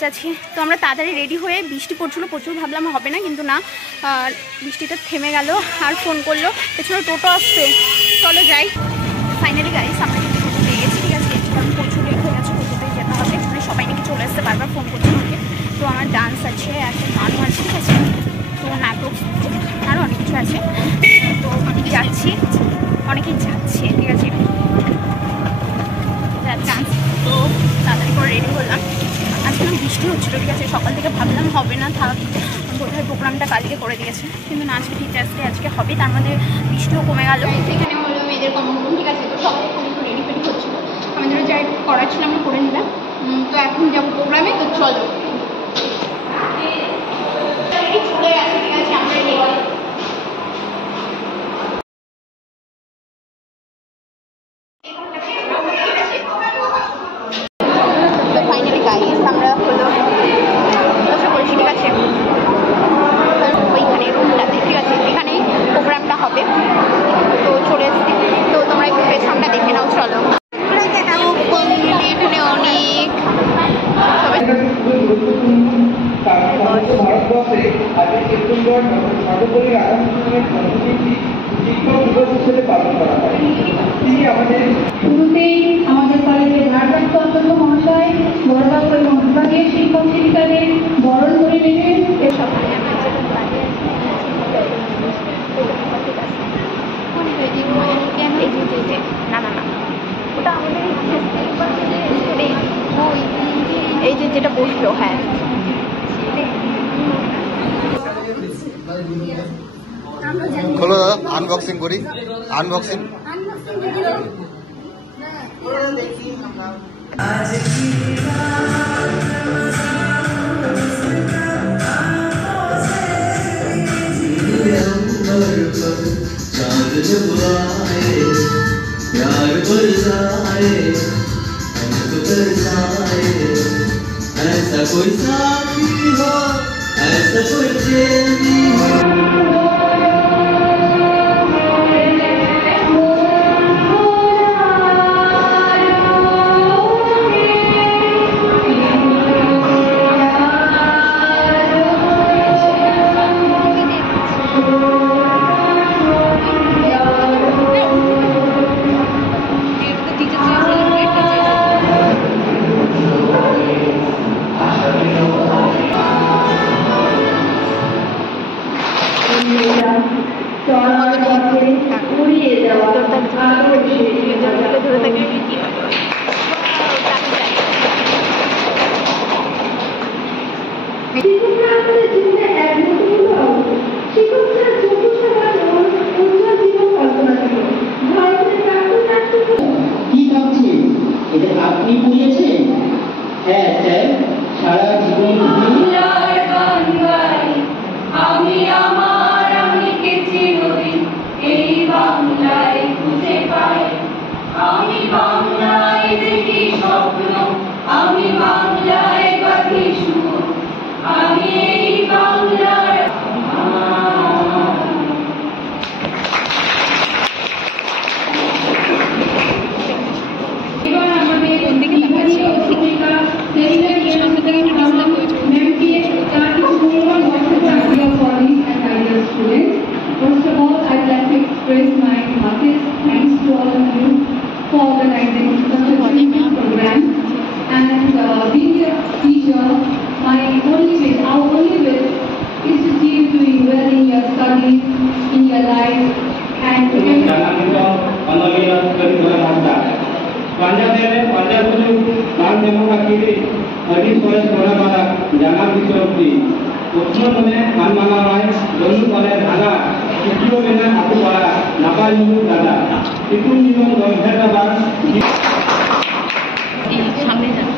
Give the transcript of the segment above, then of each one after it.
কাজ আছে। তো আমরা তাড়াতাড়ি রেডি হয়ে, বৃষ্টি পড়ছিলো প্রচুর, ভাবলাম হবে না, কিন্তু না, বৃষ্টিটা থেমে গেল। আর ফোন করলো, পেছনে টোটো আসছে, চলো যাই। ফাইনালি গাইস আমরা কিন্তু টোটো পেয়ে গেছি, ঠিক আছে। কারণ প্রচুর লেট হয়ে গেছে, টোটোতেই যেতে হবে। মানে সবাই নাকি চলে আসছে, বারবার ফোন করছে আমাকে। তো আমার ডান্স আছে, একটা গানও আছে, ঠিক আছে। তো নাটক আরও অনেক কিছু আছে। তো আমি যাচ্ছি, অনেকেই যাচ্ছে, ঠিক আছে, ডান্স। তো তাড়াতাড়ি করে রেডি করলাম। আজকে বৃষ্টি হচ্ছিলো, ঠিক আছে। সকাল থেকে ভাবলাম হবে না, থাক, বোধহয় প্রোগ্রামটা কালকে করে দিয়েছে, কিন্তু না, আজকে ঠিক আছে, আজকে হবে। তার মধ্যে বৃষ্টিও কমে গেল। এখানে হলো মেয়েদের কমন রুম, ঠিক আছে। তো সবাই এখানে একটু রেডি ফেডি হচ্ছিলো, আমাদেরও যা একটু করার ছিল আমরা করে নিলাম। তো এখন যাবো প্রোগ্রামে, তো চলো। চলে গেছে, ঠিক আছে, আমরা রেডি। ফাইনালি গাইস আমরা হলো বসে পড়েছি, ঠিক আছে, ওইখানে রুমটাতে, ঠিক আছে, এখানেই প্রোগ্রামটা হবে। তো চলে এসেছি, তো তোমরা একটু পেছনটা দেখে নাও, চলো। এখানে অনেক ভারতবর্ষে 8 সেপ্টেম্বর সর্বপল্লী রাধাকৃষ্ণের জন্মদিনটি শিক্ষক দিবস হিসেবে পালন করা হয়। তিনি আমাদের শুরুতেই আমাদের কলেজের ভারপ্রাপ্ত অধ্যক্ষ মহাশয় বড়বাবু এবং বিভাগীয় শিক্ষক শিক্ষিকাদের বরণ করে নেবেন। ওটা আমাদের এই যে যেটা বসলো, হ্যাঁ, খোলো দাদা, আনবক্সিং করি। আনবক্সিং प्यार बरसाए हमको बरसाए ऐसा कोई साथी हो ऐसा कोई प्रेमी हो। আপনি বুঝেছেন? হ্যাঁ স্যার, সারা জীবন আমি আমার আমিকে চিরদিন এই বাংলায় খুঁজে পাই। আমি বাংলায় দেখি স্বপ্ন, আমি বাংলায় বাঁধি সুর, আমি এই বাংলার First of all, I'd like to express my heartiest thanks to all of you for organizing such a beautiful program. And being a teacher, my only wish, our only wish is to see you doing well in your studies, in your life, and উচ্চতনে মানমানা রায় জন্ম করে ধারা তৃতীয় মেনা হাতে পড়া নাপাই মুখ দাদা একটু নিয়ম দরকার সামনে যাবে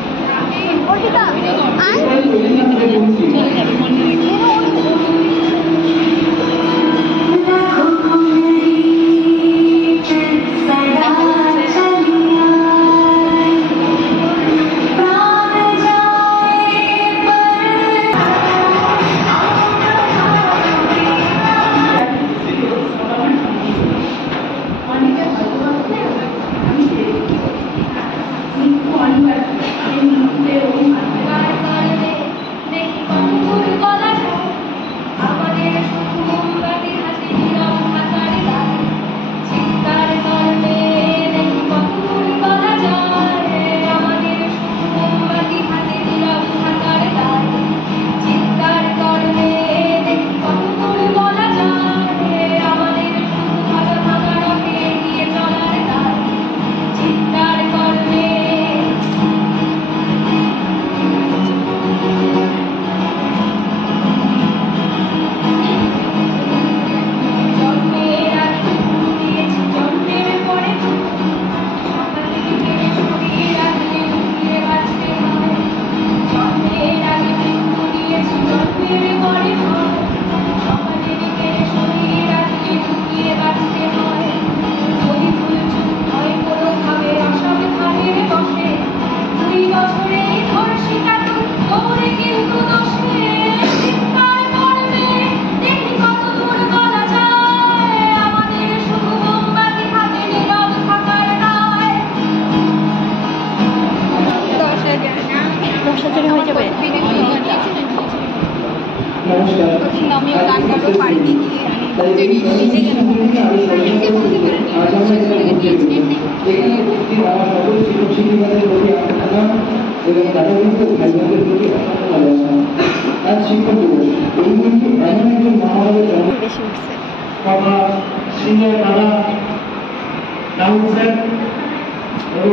রেডি হয়ে যাবে। নমস্কার। আমিও গান গাবো বাড়িতে গিয়ে আজ আমরা এখানে উপস্থিত আমার সকল শিক্ষক শিক্ষিকাদের প্রতি আহ্বান এবং দাদাবৃন্দ ভাই বোনদের প্রতি ভালোবাসা। আজ শিক্ষক দিবস। এই দিনটি এমন একজন মহাভাবের জন্ম বেশি উঠছে। বাবা সিনিয়র দাদা রাহুল স্যার এবং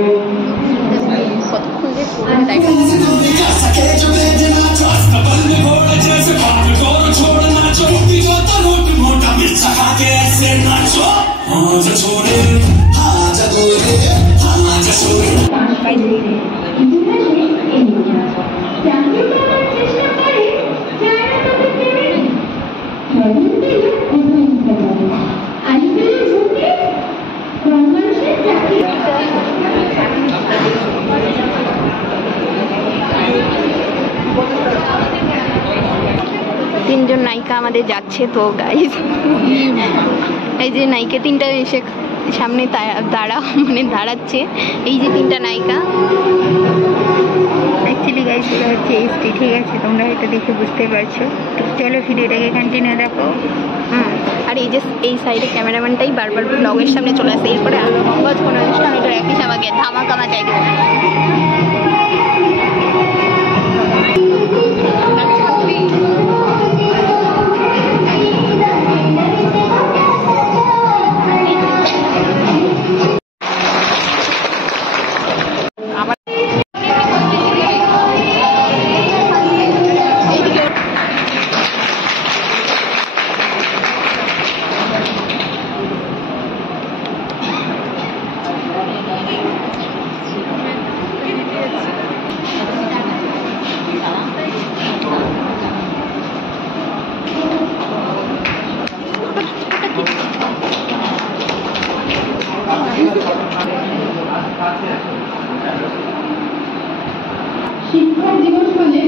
কতক্ষণ যে পড়ে তাই তিনজন নায়িকা আমাদের যাচ্ছে তো গাইজ, এই যে নায়িকা তিনটা এসে সামনে দাঁড়াচ্ছে, এই যে তিনটা নায়িকা। অ্যাকচুয়ালি গাইজ এগুলো হচ্ছে এসটি, ঠিক আছে, তোমরা হয়তো দেখে বুঝতে পারছো। তো চলো ভিডিওটাকে কন্টিনিউ দেখো। আর এই যে এই সাইডে ক্যামেরাম্যানটাই বারবার ব্লগের সামনে চলে আসে। এরপরে আলোকঙ্গজ কোনো অনুষ্ঠান ওটা একই আমাকে ধামাকামা জায়গা। শিক্ষক দিবস হলে